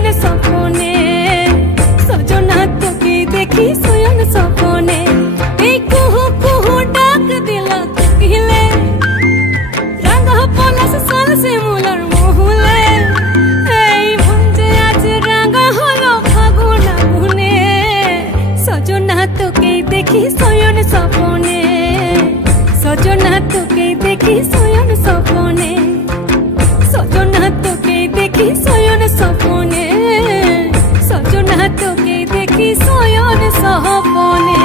শয়ন স্বপনে সজনা তোকে দেখি শয়ন স্বপনে এই কুহু কুহু ডাক দিল কোকিলে রঙ পলাশ সাল শিমুলার মহুলে এই মন যে আজ রাঙা হলো ফাগুন আগুনে সজনা তোকে দেখি শয়ন স্বপনে সজনা তোকে দেখি শয়ন স্বপনে সজনা তোকে দেখি শয়ন স্বপনে সজনা তোকে দেখি শয়ন স্বপনে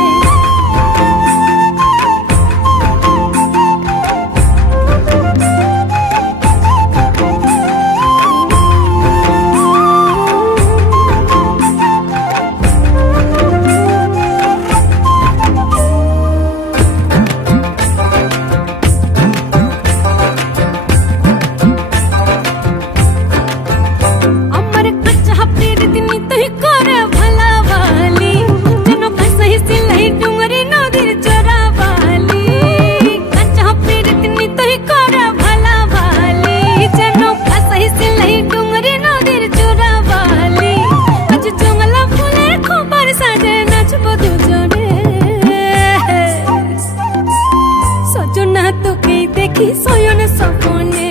দেখি শয়ন স্বপনে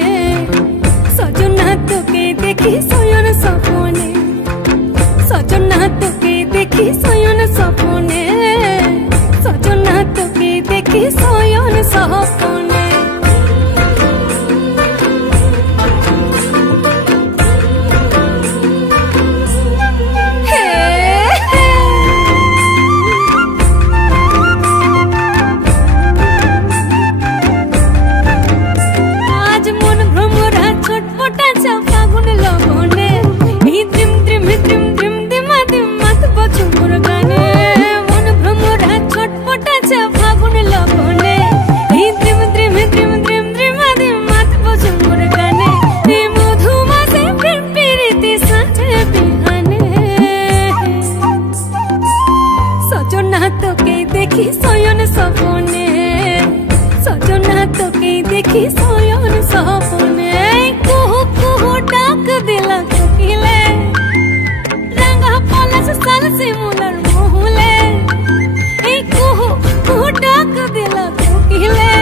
সজনা তোকে দেখি শয়ন স্বপনে সজনা তোকে দেখি শয়ন স্বপনে সজনা তোকে দেখি শয়ন স্বপনে দেখি শয়ন স্বপনে সজনা তোকে দেখি শয়ন স্বপনে কুহু কুহু ডাক দিল কোকিলে রঙা পলাশ সাল শিমুলার মহুলে এই কুহু কুহু ডাক দিল কোকিলে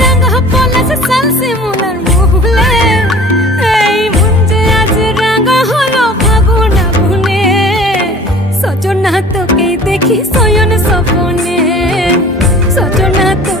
রঙা পলাশ সাল শিমুলার মহুলে এই মন যে আজ রাঙা হলো ফাগুন আগুনে সজনা তোকে দেখি শয়ন স্বপনে সজনা তো